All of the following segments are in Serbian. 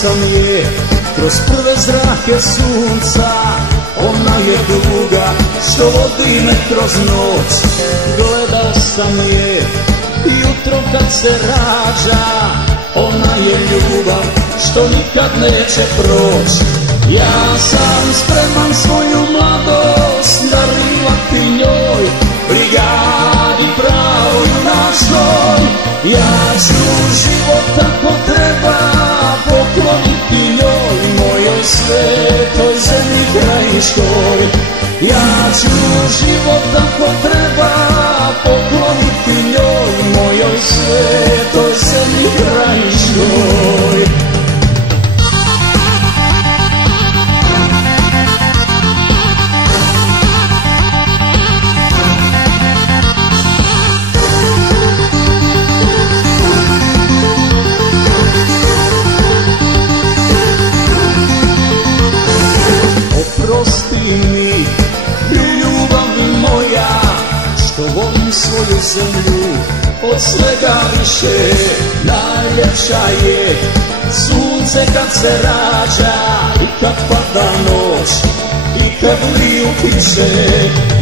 sam je kroz prve zrake sunca, ona je druga što vodi me kroz noć. Gledao sam je jutro kad se rađa, ona je ljubav što nikad neće proć. Ja sam spreman svoju mladost darivati njoj, brigadi pravoj junačkoj. Ja ću život tako treba pokloniti njoj, mojoj svetoj zemlji krajiškoj. Ja ću život tako treba pokloniti njoj, mojoj svetoj zemlji krajiškoj. Oprosti mi, ljubavi moja, što volim svoju zemlju od svega više. Najljepša je sunce kad se rađa i kad pada noć i kad liju kiše.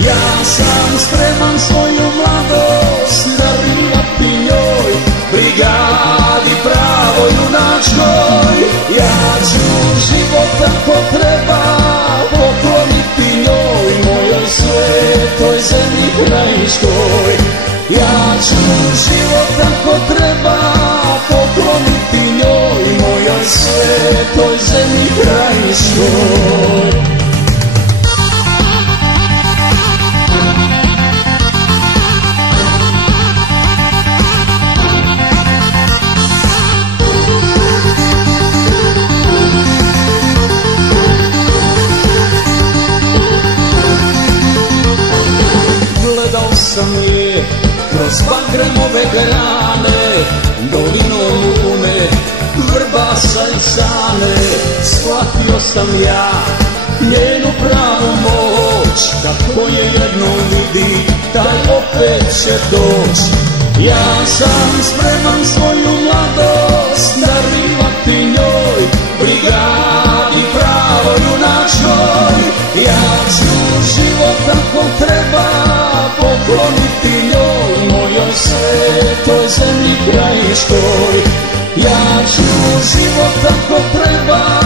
Ja sam spreman svoju mladost darivati njoj, brigadi pravoj junačkoj. Ja ću život tako treba pokloniti njoj, mojoj svetoj zemlji krajiškoj. Ja ću život tako treba pokloniti njoj, mojoj svetoj zemlji krajiškoj. Gledao sam je kroz bagremove grane, dolinom lune, vrbasa i sane. Shvatio sam ja njenu pravu moć, kako je jednom vidi, taj opet će doć. Ja sam spreman svoju mladost darivati njoj, brigadi pravoj junačkoj. Ja ću život tako treba pokloniti njoj, mojoj svetoj zemlji krajiškoj. Ja ću život tako treba